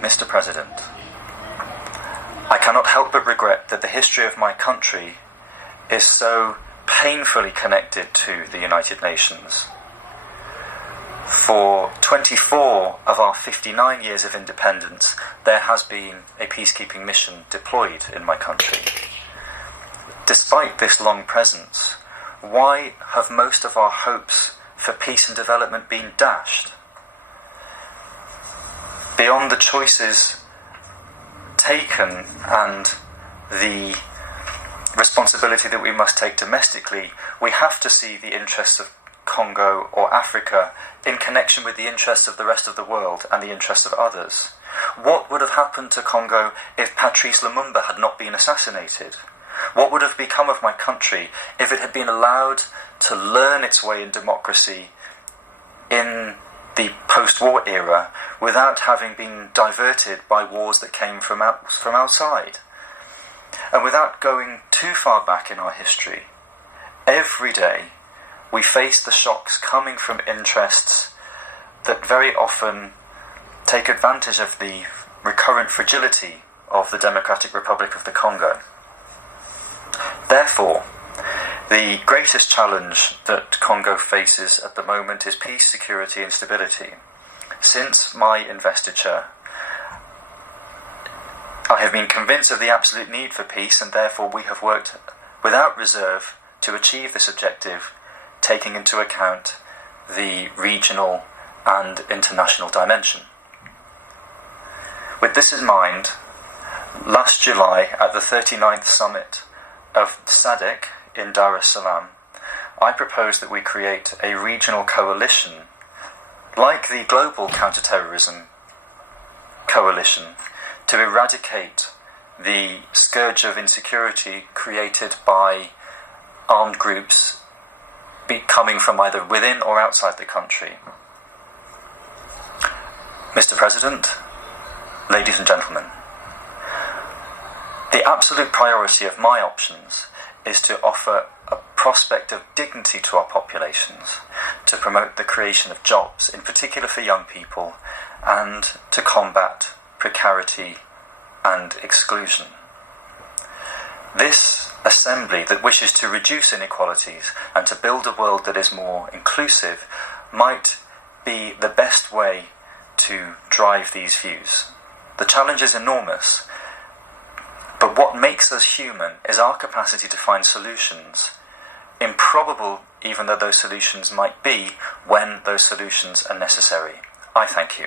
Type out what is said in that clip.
Mr. President, I cannot help but regret that the history of my country is so painfully connected to the United Nations. For 24 of our 59 years of independence, there has been a peacekeeping mission deployed in my country. Despite this long presence, why have most of our hopes for peace and development been dashed? Beyond the choices taken and the responsibility that we must take domestically, we have to see the interests of Congo or Africa in connection with the interests of the rest of the world and the interests of others. What would have happened to Congo if Patrice Lumumba had not been assassinated? What would have become of my country if it had been allowed to learn its way in democracy in the post-war era without having been diverted by wars that came from outside? And without going too far back in our history, every day we face the shocks coming from interests that very often take advantage of the recurrent fragility of the Democratic Republic of the Congo. Therefore, the greatest challenge that Congo faces at the moment is peace, security and stability. Since my investiture, I have been convinced of the absolute need for peace, and therefore we have worked without reserve to achieve this objective, taking into account the regional and international dimension. With this in mind, last July at the 39th summit of SADC in Dar es Salaam, I proposed that we create a regional coalition like the global counterterrorism coalition to eradicate the scourge of insecurity created by armed groups coming from either within or outside the country. Mr. President, ladies and gentlemen, the absolute priority of my options is to offer a prospect of dignity to our populations, to promote the creation of jobs, in particular for young people, and to combat precarity and exclusion. This assembly that wishes to reduce inequalities and to build a world that is more inclusive might be the best way to drive these views. The challenge is enormous, but what makes us human is our capacity to find solutions, improbable even though those solutions might be, when those solutions are necessary. I thank you.